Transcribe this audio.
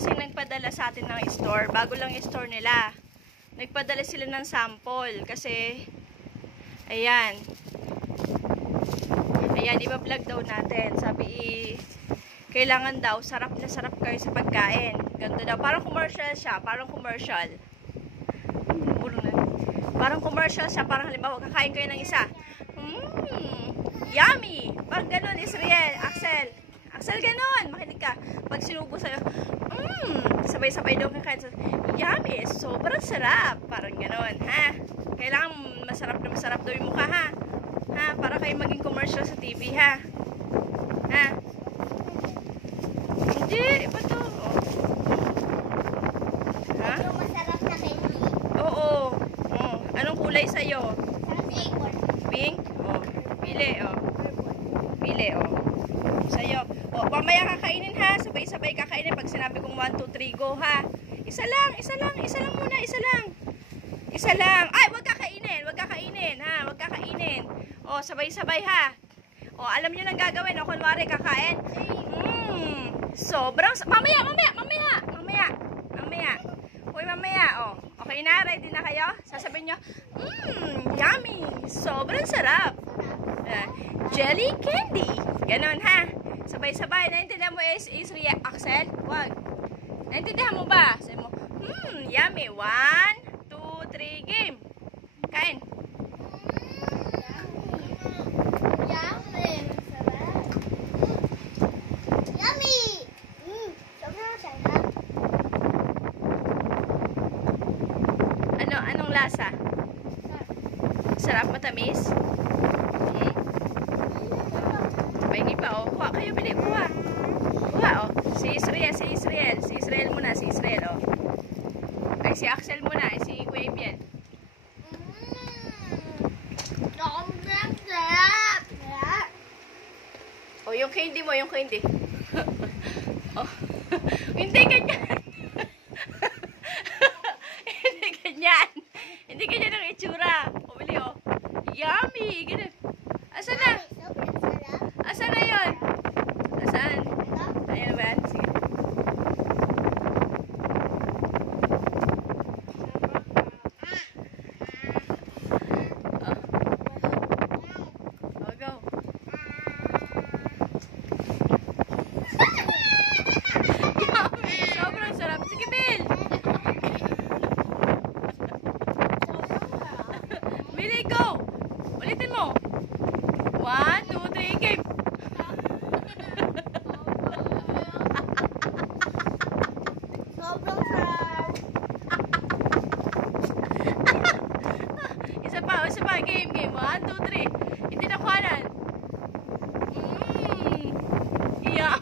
kasi nagpadala sa atin ng store. Bago lang yung store nila. Nagpadala sila ng sample. Kasi, ayan. Ayan, iba-vlog daw natin. Sabi, kailangan daw, sarap na sarap kayo sa pagkain. Ganito daw. Parang commercial siya. Parang commercial. Parang commercial siya. Parang halimbawa, kakain kayo ng isa. Yummy! Pag ganun, Israel, Axel. Axel, ganun. Makinig ka. Pag sinubo sa'yo, sabay-sabay daw kakain. Yummy! Sobrang sarap. Parang ganun, ha? Kailangan masarap na masarap daw yung mukha, ha? Ha? Para kayo maging commercial sa TV, ha? Ha? Hindi, iba to. Oh. Ha? Yung masarap na candy. Oo. Oh. Anong kulay sa'yo? Pink. Pink? Oh. Pili, oh. Pili, oh. Sa'yo. Oh, mamaya kakainin, ha? Sabay-sabay kakainin pag sinabi kong 1, 2, 3, go, ha? Isa lang muna, isa lang. Isa lang. Ay, wag kakainin, ha? Wag kakainin. Oh, sabay-sabay, ha? Oh, alam niyo nang gagawin, oh, kunwari kakain. Sobrang, mamaya. Hoy, mamaya, oh. Okay na, ready na kayo? Sasabihin niyo, yummy. Sobrang sarap. Jelly candy. Ganon, ha? Sabay-sabay. Naintindihan mo, Israel, Axel? Wag. Naintindihan mo ba? Sabi mo, yummy. 1, 2, 3, game. Kain. Yummy. Sarap. Yummy. Sobrang sarap. Anong lasa? Sarap, matamis? Pahingi pa, oh. Kuha kayo, bili. Kuha, oh. Si Israel muna, oh. Ay, si Axel muna, si Kuya Ibian. Sobrang sarap. Oh, yung candy mo, oh. Hindi ganyan. Hindi ganyan ang itsura. O, bili, oh. Yummy! Ganun. Asan na? Sobrang sarap. Asan na yun? Asan? Ayan ba yan? Sige. Oh, go. Yummy! Sobrang sarap. Sige, Bill! Billy, go! Ulitin mo. 1, 2, 3, game! Sobrang sarap. Isa pa. Game. 1, 2, 3. Hindi na kuhanan. Yeah.